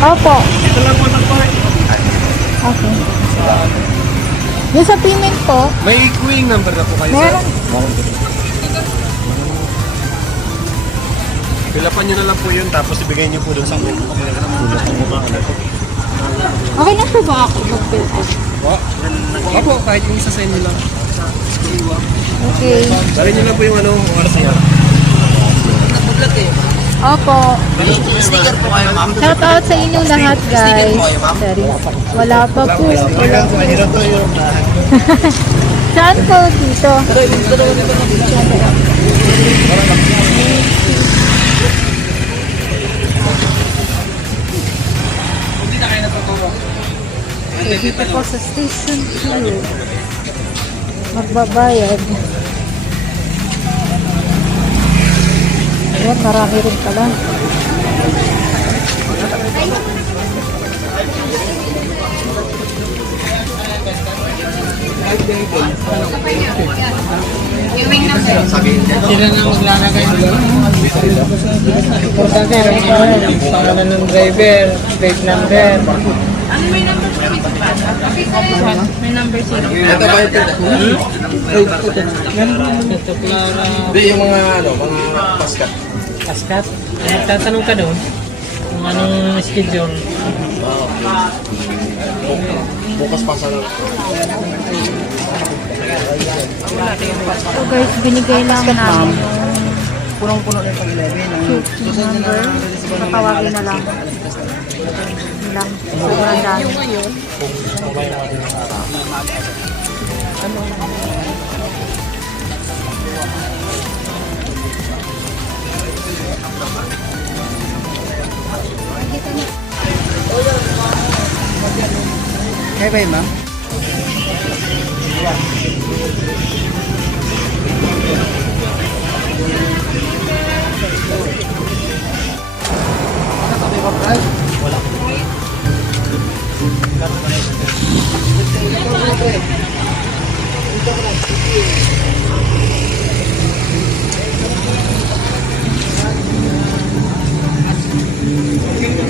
Opo. Ito lang po ng park. Okay. Yung sa payment po, May queuing number na po kayo, sir. meron. Pilapan nyo na lang po yun, tapos ibigay nyo po dun sa akin. Okay na siya ba ako mag-fill up? Opo, kahit yung isa sa inyo lang. Okay. Dali nyo lang po yung oras niya. Opo. Sticker po kayo, ma'am. Shout out sa inyong lahat, guys. Sorry. Wala pa po. Mahirap to yung Saan po dito? Okay, dito po sa Station 2. Magbabayad. Ayan, marami rin pala. Sila na maglalagay doon. Importante, pangalan ng driver, plate number. Ano may number po ito pa? May number sila. Ito ba ito? Ito, Clara. Hindi, yung mga paskat. Paskat. Magtatanong ka doon kung anong schedule. Bukas pa sa So guys, binigay lang namin Punong-puno na yung 11. yung number. Natawagin na lang. Yun lang. Sobrang dami. Kaya ba yun, ma'am?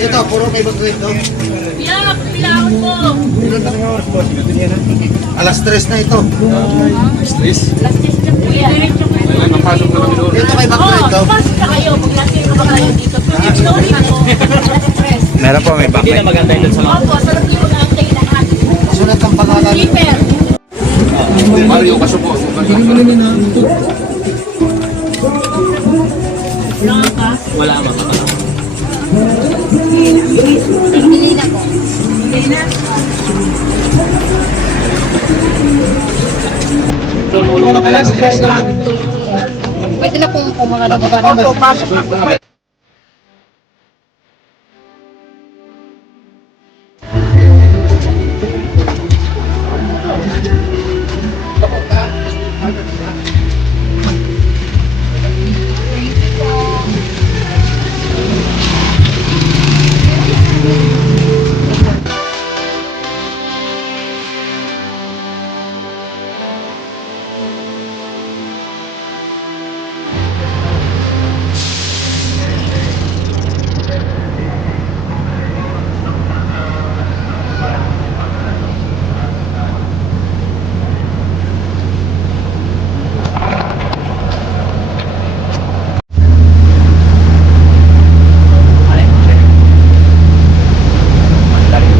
Ito, puro kay Bagwit, no? Pilawan po. Alas 3 na ito. Stress? Last test na po yan. Diretso po. Napasok na kami doon. Ito kay Bagwit, no? Pasok na kayo. Mag-last test na kayo dito. Sorry na po. Meron po, may Hindi backlight. na maganda yun sa mga. Opo, sarap yung mag-antay lahat. Sulat ang pangalan. Keeper. Mario, kasupo. Wala, ma'am. Hindi na po. Hindi na. Pwede na kung mga nababa.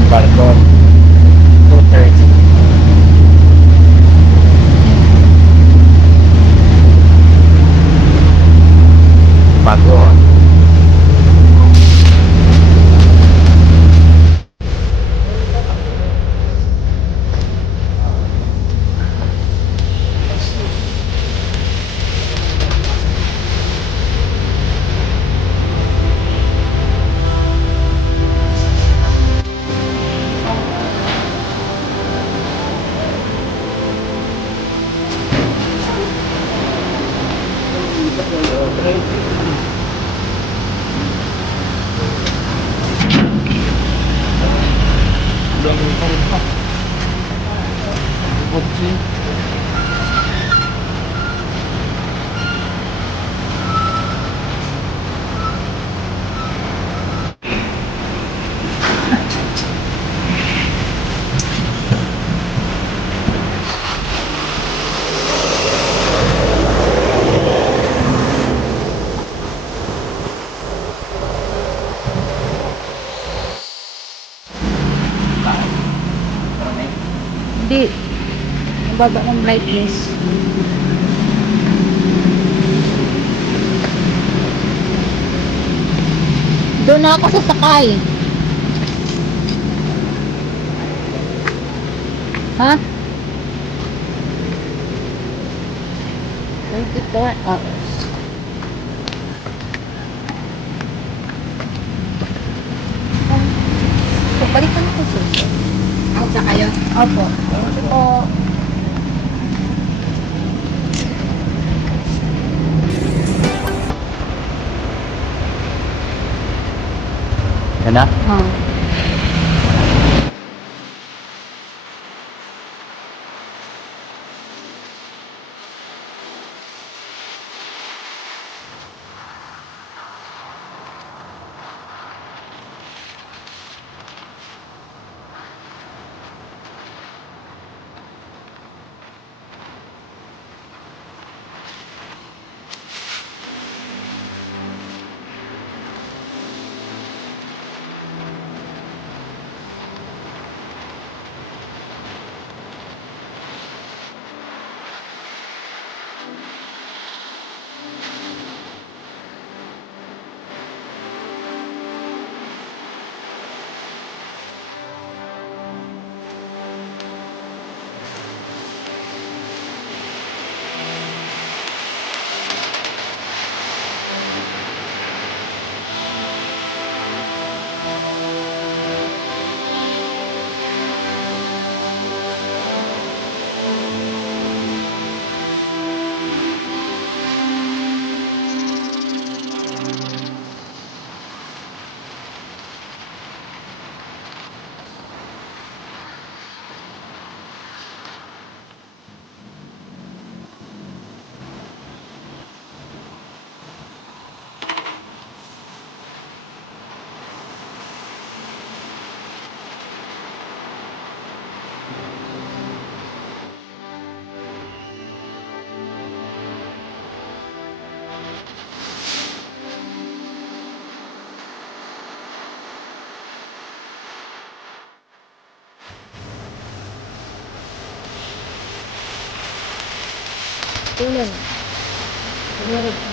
Barko. 2:30. Bago. Hindi. Ang baba ng brightness. Doon na ako sasakay. Ha? Ito. Balikan ko siya. Out na kayo. Opo. Ito po. Yan na? Ulan. Ulan.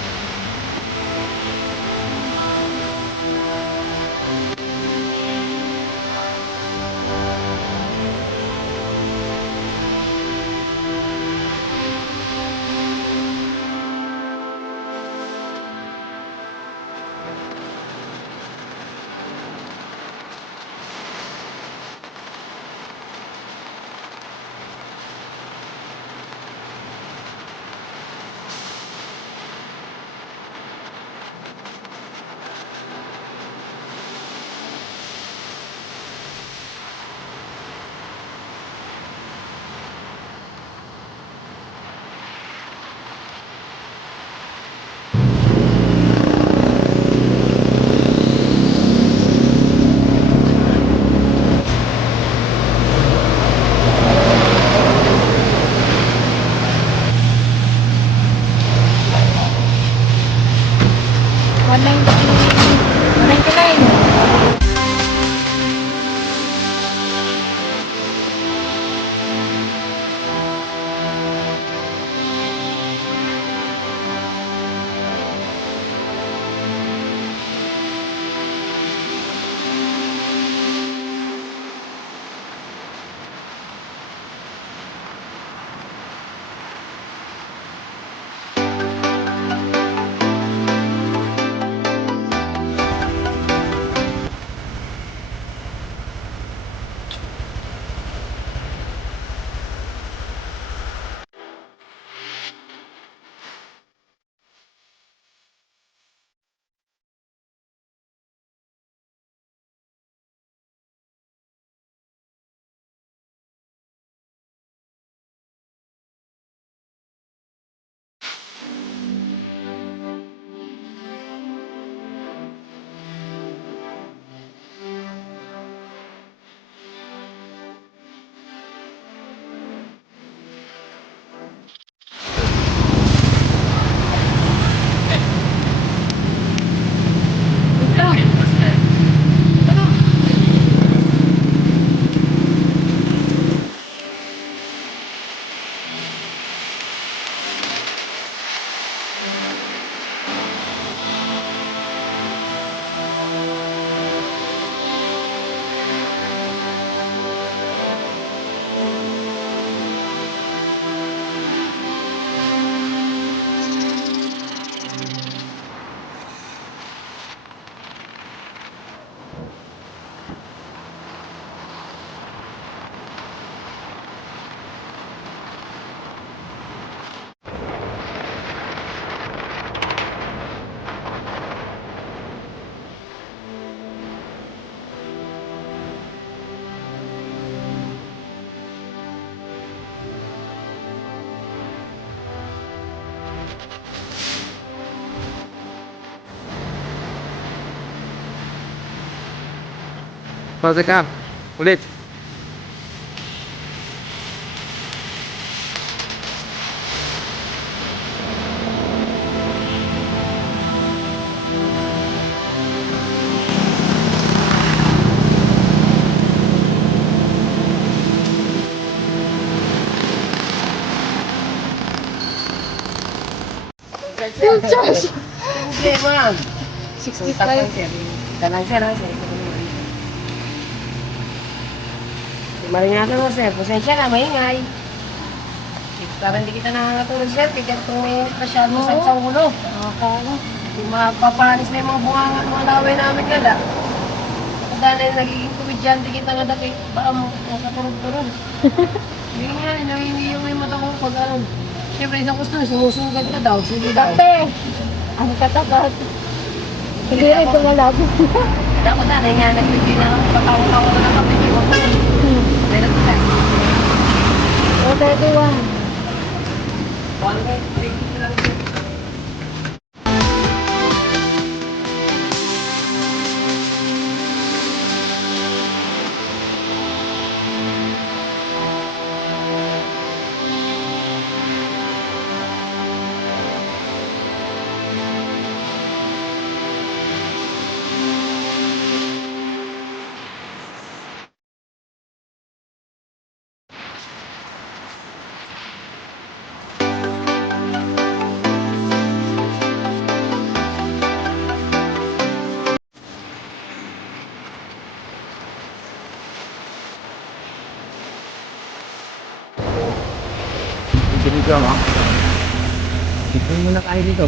Pause ka. Ulit. Problema. 65. Kanang sir, ha, sir. Maringatan mo, sir. Pasensya na, maingay. Para hindi kita nakakatulog, sir. Kaya kung may masyado sa isang ulo. Nakakala. Mapapanis na yung mga bunga mga laway namin nga da. Dahil nagiging komedyante kita nga dati, baka mo nakaturog-turog. Hindi nga, nangingi yung may mata ko pag ano. Siyempre, isang gusto, sumusunggad ka daw. Sige daw. Ate! Ang katapat. Hindi rin tumalabo. Kaya ako dahil nga, nagbigay na ako, patawa-tawa na lang kami. Meron ko tayo. O, 31. One way, three, lang siya. Dito ka mo. Dito muna tayo dito.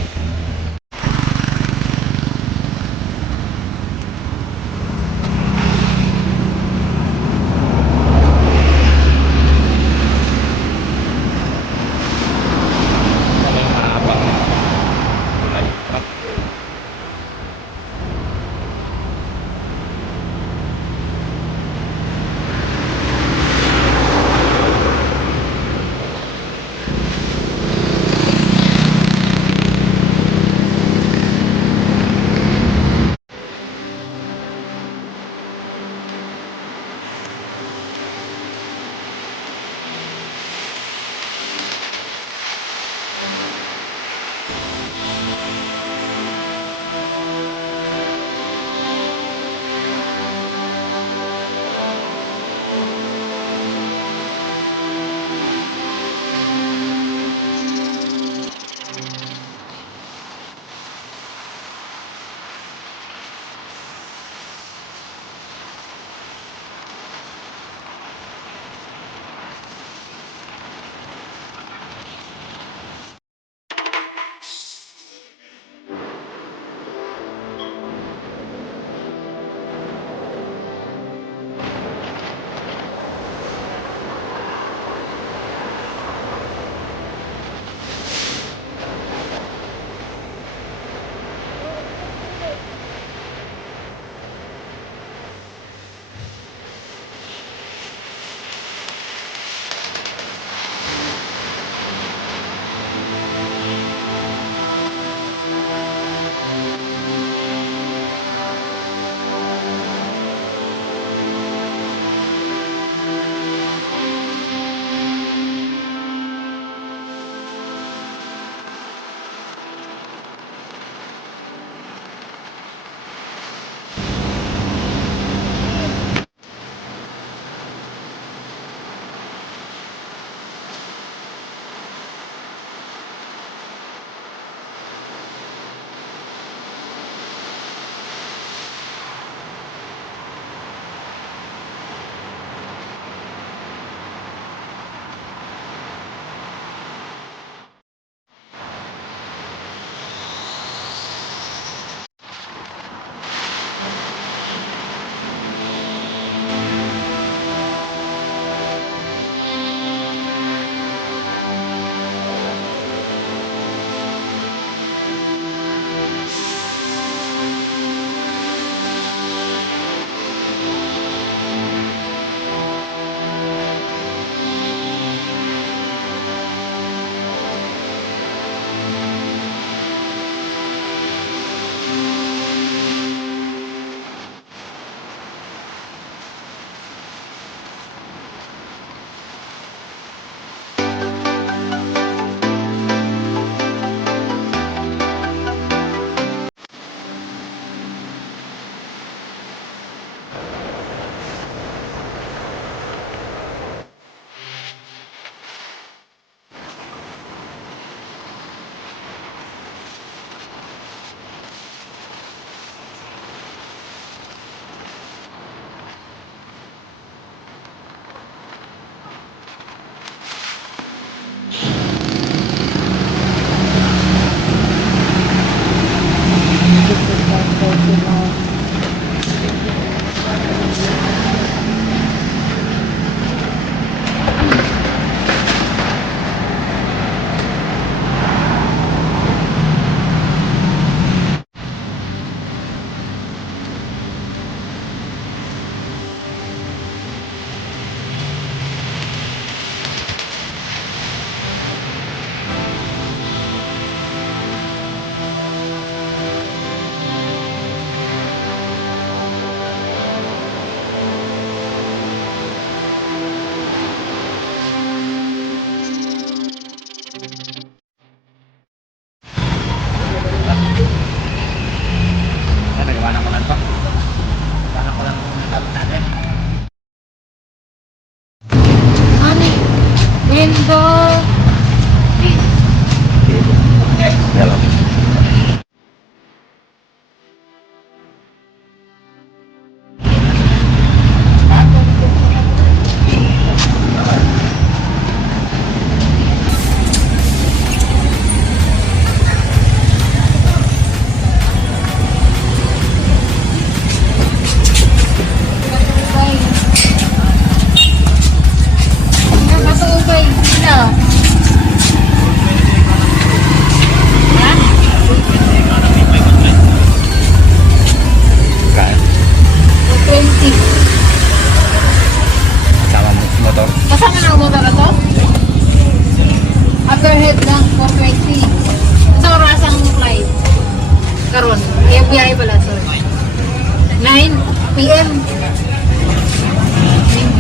PM. 9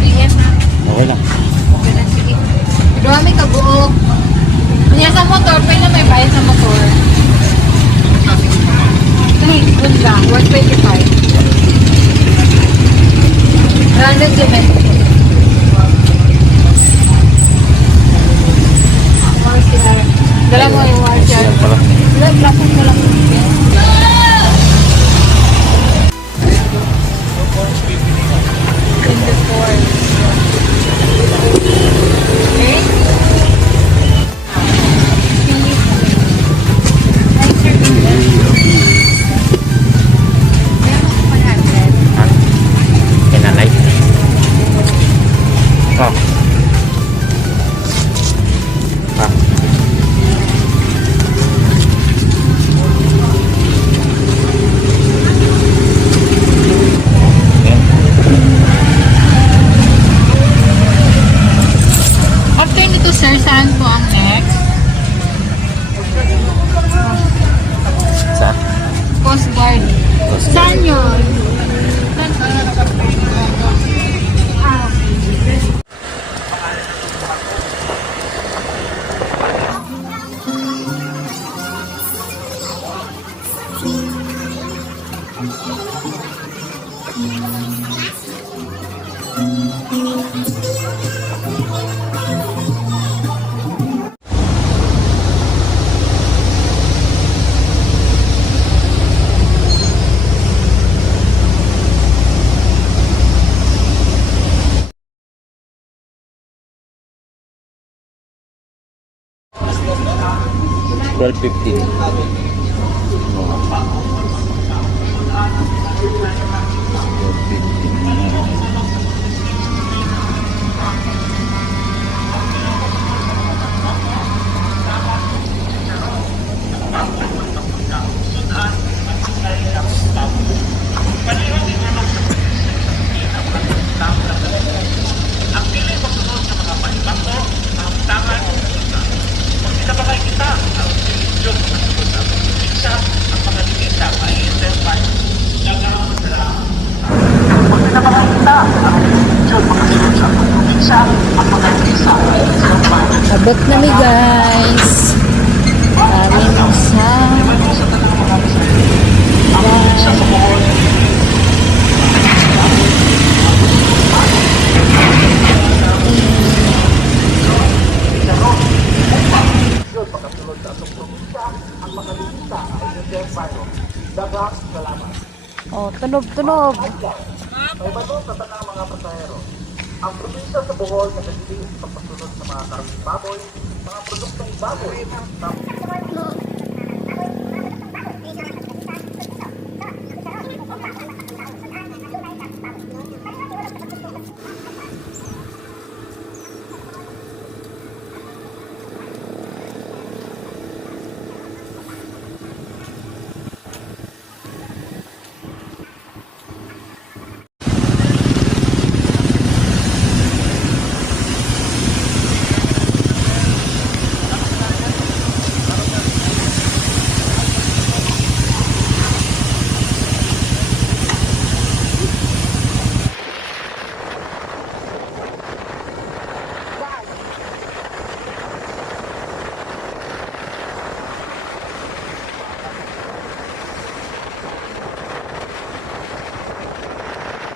PM. Okay lang. Okay na, sige. Doon kami kabuok. Kanya sa motor, pwede na may bayad sa motor. Hey, good lang. 125. Random din. Dala mo yung washer. Yan pala. Lapon ko lang. Kinalay. Oh. Ah. Yan. After nito, sir, saan po ang next? Saan? Coast Guard. Saan yun? Ah, $12.15. abot na mi, guys. Kami sa oh, tunog. Ang probinsya sa Bohol na nagiging sa pagsunod sa mga karang baboy, mga produktong baboy,